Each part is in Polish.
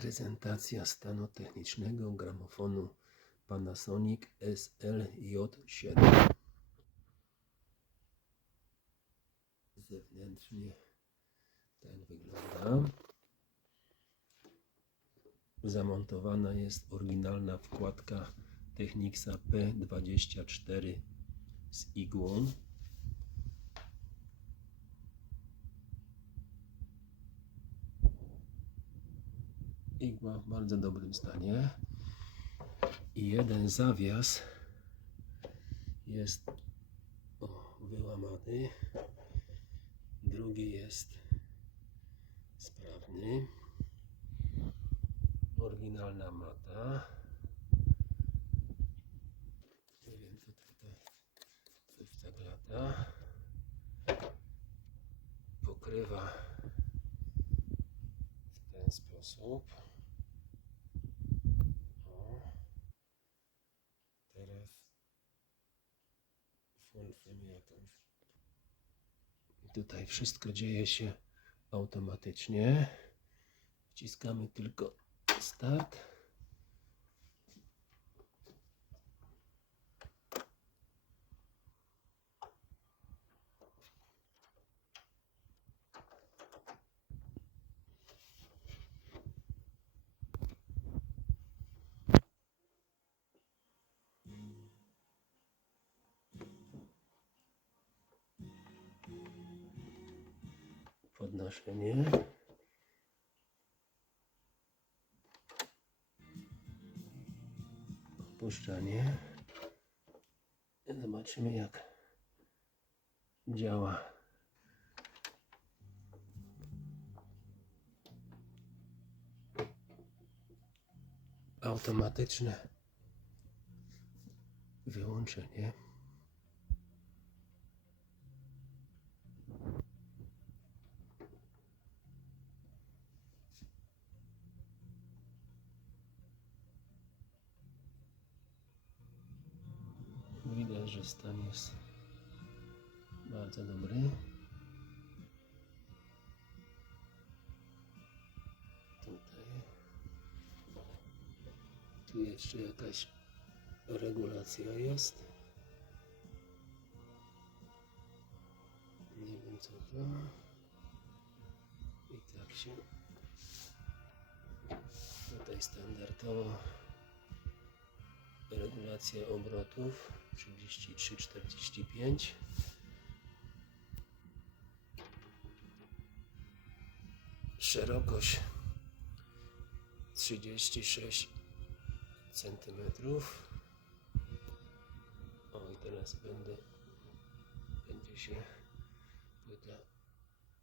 Prezentacja stanu technicznego gramofonu Panasonic SL-J7. Zewnętrznie tak wygląda. Zamontowana jest oryginalna wkładka Technicsa P24 z igłą. Igła w bardzo dobrym stanie i jeden zawias jest wyłamany, drugi jest sprawny. Oryginalna mata. Nie wiem, co tutaj coś tak lata. Pokrywa w ten sposób. Teraz włączymy jakąś. Tutaj wszystko dzieje się automatycznie. Wciskamy tylko start. Podnoszenie. Opuszczanie. Zobaczymy, jak działa. Automatyczne wyłączenie. Widać, że stan jest bardzo dobry. Tu jeszcze jakaś regulacja jest. Nie wiem, co to. I tak się tutaj standardowo regulacja obrotów 33-45. Szerokość 36 centymetrów. O, i teraz będzie się płyta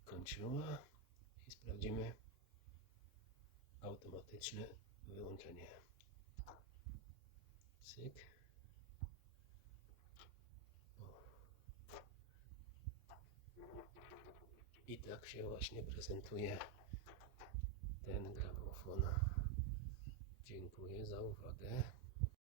kończyła i sprawdzimy automatyczne wyłączenie. Cyk. O. I tak się właśnie prezentuje ten gramofon. Dziękuję za uwagę.